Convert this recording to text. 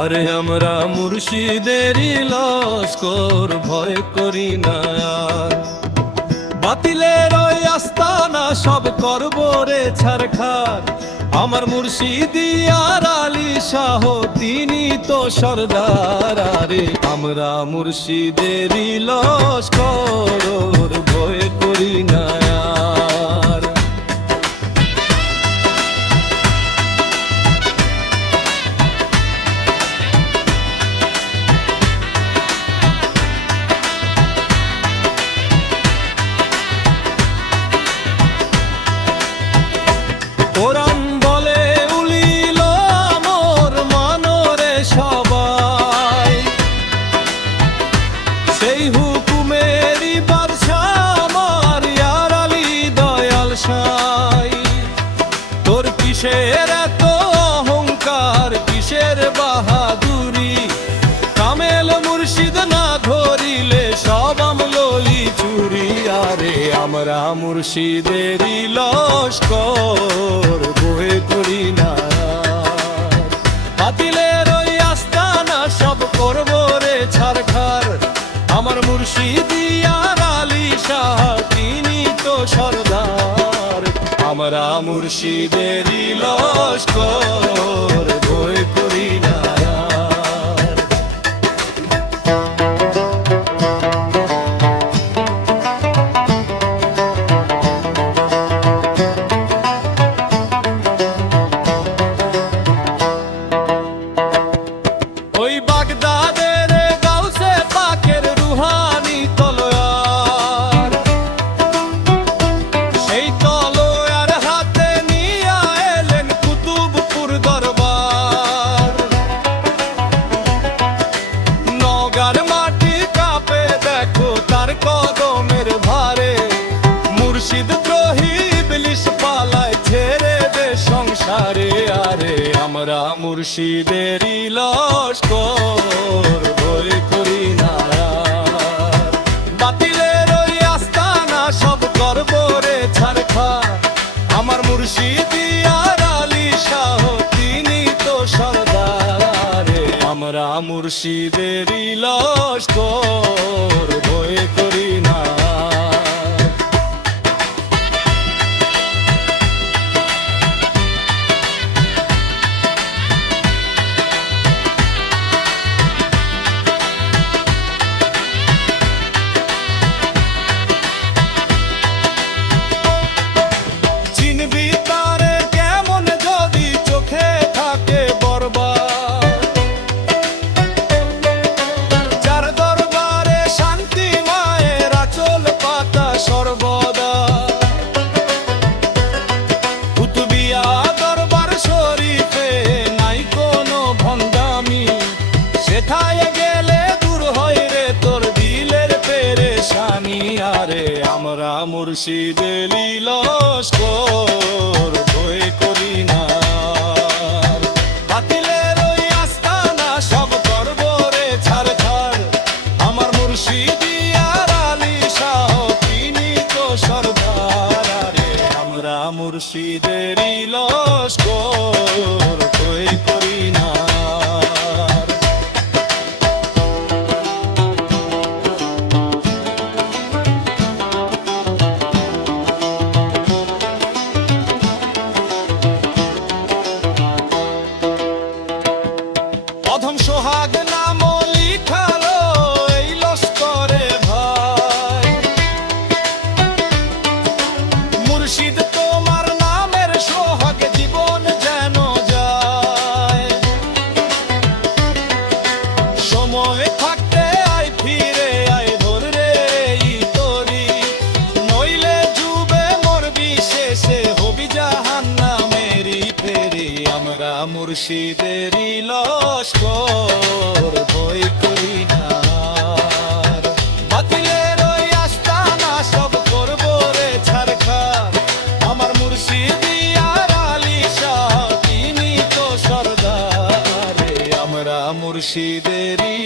আরে আমরা মুর্শিদেরই লস্কর ভয় করি না। বাতিলের ওই আস্তানা সব করব রে ছারখার আমার মুর্শিদি আর আলী শাহ, তিনি তো সর্দার আরে আমরা মুর্শিদেরই লস্কর ভয় করি না আমরা মুর্শিদেরই লস্কর, বহে করি না। বাতিলের ওই আস্তানা সব করব রে ছারখার। আমার মুর্শিদি আর আলী শাহ, তিনি তো সর্দার। আমরা মুর্শিদেরই লস্কর, বহে করি না। মুর্শিদেরই লস্কর ভয় করি না। বাতিলের ওই আস্তানা, সব করব রে ছাড়খা আমার মুর্শিদি আর আলী শাহ, তিনি তো সর্দারে। আমরা মুর্শিদেরই লস্কর। আমরা মুর্শিদের লস্কর ভয় করি না। বাতিলের ওই আস্তানা সব করব রে ছাড় ছাড়। আমার মুর্শিদি আর আলী শাহ, তিনি তো সর্দার। আমরা মুর্শিদেরই মুর্শিদেরই লস্কর ভয় করি না বাতিলের ওই আস্তানা সব করব রে ছাড়খার। আমার মুর্শিদি আর আলী শাহ তো সর্দারে। আমরা মুর্শিদেরই